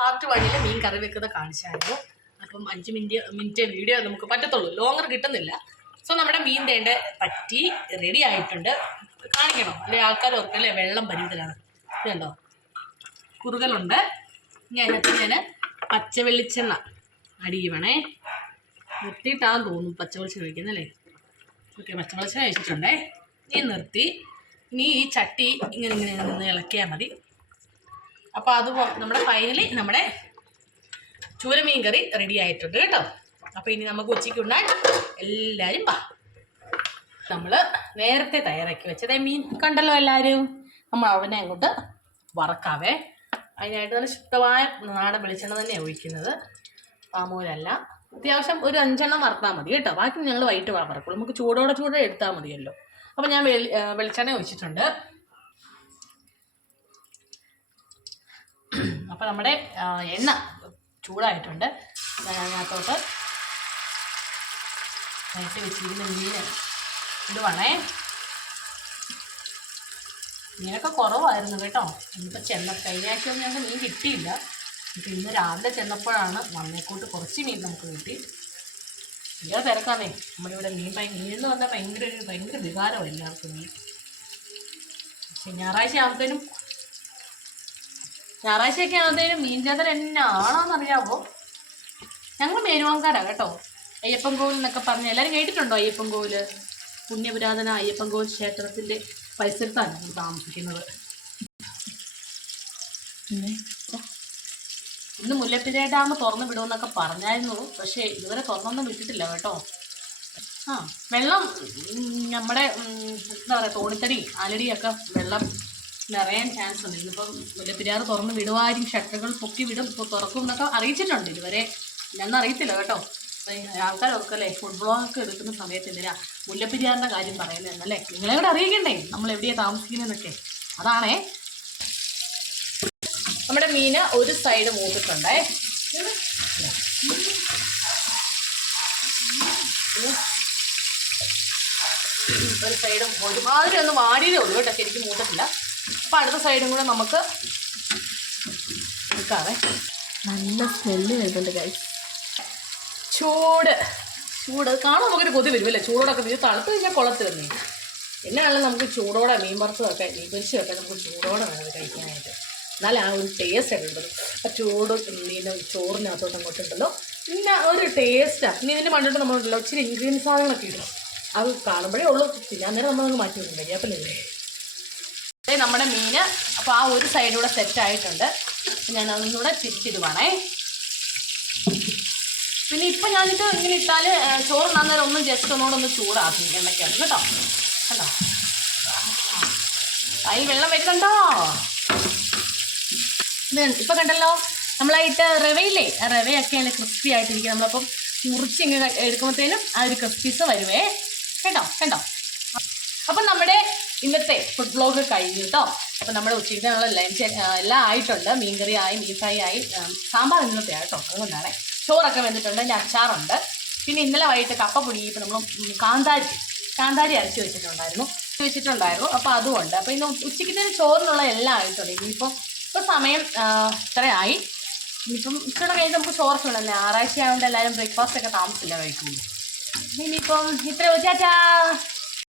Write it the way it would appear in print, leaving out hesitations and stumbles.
Part 1 മീൻ കറി വെക്കുന്നത് കാണിച്ചായിരുന്നു. അപ്പം 5 minute video നമുക്ക് പറ്റത്തുള്ളൂ, ലോങ്ങർ കിട്ടുന്നില്ല. സോ നമ്മുടെ മീൻ തേണ്ട പറ്റി റെഡി ആയിട്ടുണ്ട്. കാണിക്കണം അല്ലെ, ആൾക്കാർ ഓർക്കല്ലേ വെള്ളം പരിമിതലാണ്. ഇത് കണ്ടോ, കുറുകലുണ്ട്. ഇനി അതിനകത്ത് ഞാൻ പച്ച വെളിച്ചെണ്ണ അടിയുവാണേ. നിർത്തിയിട്ടാന്ന് തോന്നുന്നു പച്ച വെളിച്ചെണ്ണ ഒഴിക്കുന്നല്ലേ. ഓക്കെ, പച്ച വെളിച്ചെണ്ണ ഒഴിച്ചിട്ടുണ്ടേ. ഇനി നിർത്തി. ഇനി ഈ ചട്ടി ഇങ്ങനെ നിന്ന് ഇളക്കിയാൽ മതി. അപ്പോൾ അത് നമ്മുടെ ഫൈനലി നമ്മുടെ ചൂരമീൻ കറി റെഡി ആയിട്ടുണ്ട് കേട്ടോ. അപ്പോൾ ഇനി നമുക്ക് ഉച്ചയ്ക്ക് ഉണ്ണാൻ എല്ലാവരും വാ. നമ്മൾ നേരത്തെ തയ്യാറാക്കി വെച്ചതേ മീൻ കണ്ടല്ലോ എല്ലാവരും. നമ്മൾ അവനെ അങ്ങോട്ട് വറക്കാവേ. അതിനായിട്ട് നല്ല ശുദ്ധമായ നാടൻ വെളിച്ചെണ്ണ തന്നെയാണ് ഒഴിക്കുന്നത്, പാമോലല്ല. അത്യാവശ്യം ഒരു 5 എണ്ണം വറുത്താൽ മതി കേട്ടോ. ബാക്കി ഞങ്ങൾ വൈകിട്ട് വറക്കുള്ളൂ, നമുക്ക് ചൂടോടെ എടുത്താൽ മതിയല്ലോ. അപ്പോൾ ഞാൻ വെളിച്ചെണ്ണ ഒഴിച്ചിട്ടുണ്ട്. അപ്പോൾ നമ്മുടെ എണ്ണ ചൂടായിട്ടുണ്ട്. അതിനകത്തോട്ട് നേരത്തെ വെച്ചിരിക്കുന്ന മീൻ ഇടുവാണേ. മീനൊക്കെ കുറവായിരുന്നു കേട്ടോ. ഇന്നിപ്പോൾ കഴിഞ്ഞ ആഴ്ചയൊന്നും ഞങ്ങൾക്ക് മീൻ കിട്ടിയില്ല. ഇപ്പം ഇന്ന് രാവിലെ ചെന്നപ്പോഴാണ് വന്നേക്കോട്ട് കുറച്ച് മീൻ നമുക്ക് കിട്ടി. ഭയങ്കര തിരക്കാന്നേ നമ്മുടെ ഇവിടെ. മീൻ എന്ന് പറഞ്ഞാൽ ഭയങ്കര വികാരമാണ് എല്ലാവർക്കും മീൻ. പക്ഷെ ഞായറാഴ്ചയൊക്കെ ആകുമ്പോഴത്തേനും മീൻ ചാതൽ എന്നാണോന്നറിയാമോ. ഞങ്ങൾ മേരുവാങ്കാരാണ് കേട്ടോ. അയ്യപ്പൻ കോവിൽ എന്നൊക്കെ പറഞ്ഞ് എല്ലാവരും കേട്ടിട്ടുണ്ടോ? അയ്യപ്പൻ കോവിൽ, പുണ്യപുരാതന അയ്യപ്പൻ കോവിൽ ക്ഷേത്രത്തിൻ്റെ പരിസരത്താണ് ഞങ്ങൾ താമസിക്കുന്നത്. ഇന്ന് മുല്ലപ്പെരിയാർ ഡാം തുറന്ന് വിടുമെന്നൊക്കെ പറഞ്ഞായിരുന്നു, പക്ഷേ ഇതുവരെ തുറന്നൊന്നും വിട്ടിട്ടില്ല കേട്ടോ. വെള്ളം നമ്മുടെ എന്താ പറയുക, തോണിത്തടി ആലടിയൊക്കെ വെള്ളം നിറയാൻ ചാൻസ് ഉണ്ട്. ഇന്നിപ്പം മുല്ലപ്പെരിയാർ തുറന്ന് വിടുവായിരിക്കും, ഷട്ടറുകൾ പൊക്കി വിടും, ഇപ്പോൾ തുറക്കും എന്നൊക്കെ അറിയിച്ചിട്ടുണ്ട്. ഇതുവരെ ഞാനൊന്നും അറിയത്തില്ല കേട്ടോ. ആൾക്കാർ ഓർക്കല്ലേ ഫുഡ് ബ്ലോഗൊക്കെ എടുക്കുന്ന സമയത്ത് എന്തിനാ മുല്ലപ്പെരിയാറിൻ്റെ കാര്യം പറയുന്നതെന്നല്ലേ. നിങ്ങളെ കൂടെ അറിയിക്കണ്ടേ നമ്മൾ എവിടെയാണ് താമസിക്കുന്നതെന്നൊക്കെ. അതാണേ നമ്മുടെ മീന് ഒരു സൈഡ് മൂത്തിട്ടുണ്ടേ. ഒരു സൈഡും ഒരുമാതിരി ഒന്ന് വാടിയതേ ഉള്ളൂ കേട്ടോ, ശരിക്കും മൂത്തിട്ടില്ല. അപ്പം അടുത്ത സൈഡും കൂടെ നമുക്ക് എടുക്കാവേ. നല്ല സ്മെല്ല് വരുന്നുണ്ട് ഗൈസ്. ചൂട് കാണാൻ നമുക്കൊരു കൊതി വരുമല്ലേ. ചൂടോടൊക്കെ ഇത് തണുത്ത് കഴിഞ്ഞാൽ കുളത്ത് തന്നെ. എന്നാണെങ്കിലും നമുക്ക് ചൂടോടെ മീൻ വറുത്തതൊക്കെ മീൻ പൊരിച്ചതൊക്കെ നമുക്ക് ചൂടോടെ വേണം കഴിക്കാനായിട്ട്. എന്നാലും ആ ഒരു ടേസ്റ്റ് ഒക്കെ ഉണ്ടല്ലോ. ആ ചൂട് മീനും ചോറിനകത്തോട്ട് അങ്ങോട്ട് ഉണ്ടല്ലോ, പിന്നെ ഒരു ടേസ്റ്റാണ്. ഇനി ഇതിൻ്റെ മണ്ടിട്ട് നമ്മളുണ്ടല്ലോ ഇച്ചിരി ഇൻഗ്രീഡിയൻസ് സാധനങ്ങളൊക്കെ ഇടും. അത് കാണുമ്പോഴേ ഉള്ളൂ. പിന്നെ അന്നേരം നമ്മളങ്ങ് മാറ്റി വെക്കും കരിയാപ്പില്ലേ. അതേ നമ്മുടെ മീന് അപ്പോൾ ആ ഒരു സൈഡൂടെ സെറ്റായിട്ടുണ്ട്. ഞാൻ അതൊന്നുകൂടെ തിരിച്ചിടുവാണേ. പിന്നെ ഇപ്പം ഞാനിത് ഇങ്ങനെ ഇട്ടാൽ ചോറുണ്ടാകുന്ന നേരം ഒന്നും ജസ്റ്റ് ഒന്നുകൂടെ ചൂടാക്കി എണ്ണയ്ക്കാണ് കേട്ടോ. കണ്ടോ, അതിൽ വെള്ളം വരുന്നുണ്ടോ? ഇപ്പം കണ്ടല്ലോ, നമ്മളായിട്ട് റവയില്ലേ, ആ റവയൊക്കെ അതിൽ ക്രിസ്പി ആയിട്ടിരിക്കും. നമ്മളപ്പം മുറിച്ച് ഇങ്ങനെ എടുക്കുമ്പോഴത്തേനും ആ ഒരു ക്രിസ്പീസ് വരുവേ. കണ്ടോ. അപ്പം നമ്മുടെ ഇന്നത്തെ ഫുഡ് വ്ലോഗ് കഴിഞ്ഞു കേട്ടോ. അപ്പം നമ്മുടെ ഉച്ചയ്ക്ക് ഞങ്ങൾ ലഞ്ച് എല്ലാം ആയിട്ടുണ്ട്. മീൻകറി ആയി, മീൻ ഫ്രൈ ആയി, സാമ്പാർ ഇന്നത്തെ ആയിട്ടോ. അതുകൊണ്ടാണ് ചോറൊക്കെ വെന്തിട്ടുണ്ട്. പിന്നെ അച്ചാറുണ്ട്. പിന്നെ ഇന്നലെ വൈകിട്ട് കപ്പ പുഴുങ്ങിയപ്പോൾ നമ്മൾ കാന്താരി അരച്ച് വെച്ചിട്ടുണ്ടായിരുന്നു. അപ്പോൾ അതുമുണ്ട്. അപ്പോൾ ഇന്ന് ഉച്ചയ്ക്കത്തേന് ചോറിനുള്ള എല്ലാം ആയിട്ടുണ്ട്. ഇപ്പം സമയം ഇത്രയായി. ഇനിയിപ്പം ഇച്ചിരി കഴിഞ്ഞ് നമുക്ക് ചോറൊക്കെ ഉണ്ടല്ലോ. ഞായറാഴ്ച ആയതുകൊണ്ട് എല്ലാവരും ബ്രേക്ക്ഫാസ്റ്റ് ഒക്കെ താമസിച്ചില്ല കഴിക്കുന്നു. ഇനിയിപ്പം ഇത്ര ചാച്ചാ.